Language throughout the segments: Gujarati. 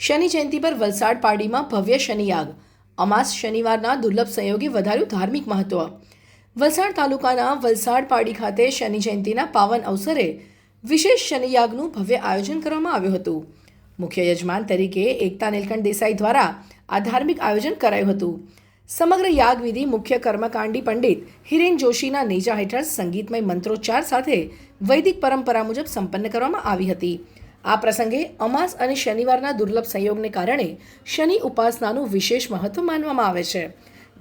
શનિ જયંતિ પર વલસાડ પાડીમાં ભવ્ય શનિયાગ. અમાસ શનિવારના દુર્લભ સંયોગે વધાર્યું ધાર્મિક મહત્વ. વલસાડ તાલુકાના વલસાડ પાડી ખાતે શનિ જયંતિના પાવન અવસરે વિશેષ શનિયાગનું ભવ્ય આયોજન કરવામાં આવ્યું હતું. મુખ્ય યજમાન તરીકે એકતા નીલકંઠ દેસાઈ દ્વારા આ ધાર્મિક આયોજન કરાયું હતું. સમગ્ર યાગવિધિ મુખ્ય કર્મકાંડી પંડિત હિરેન જોશીના નેજા હેઠળ સંગીતમય મંત્રોચ્ચાર સાથે વૈદિક પરંપરા મુજબ સંપન્ન કરવામાં આવી હતી. આ પ્રસંગે અમાસ અને શનિવારના દુર્લભ સંયોગને કારણે શનિ ઉપાસનાનું વિશેષ મહત્વ માનવામાં આવે છે.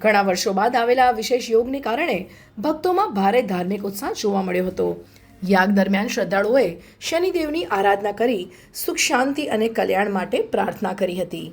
ઘણા વર્ષો બાદ આવેલા આ વિશેષ યોગને કારણે ભક્તોમાં ભારે ધાર્મિક ઉત્સાહ જોવા મળ્યો હતો. યાગ દરમિયાન શ્રદ્ધાળુઓએ શનિદેવની આરાધના કરી સુખ શાંતિ અને કલ્યાણ માટે પ્રાર્થના કરી હતી.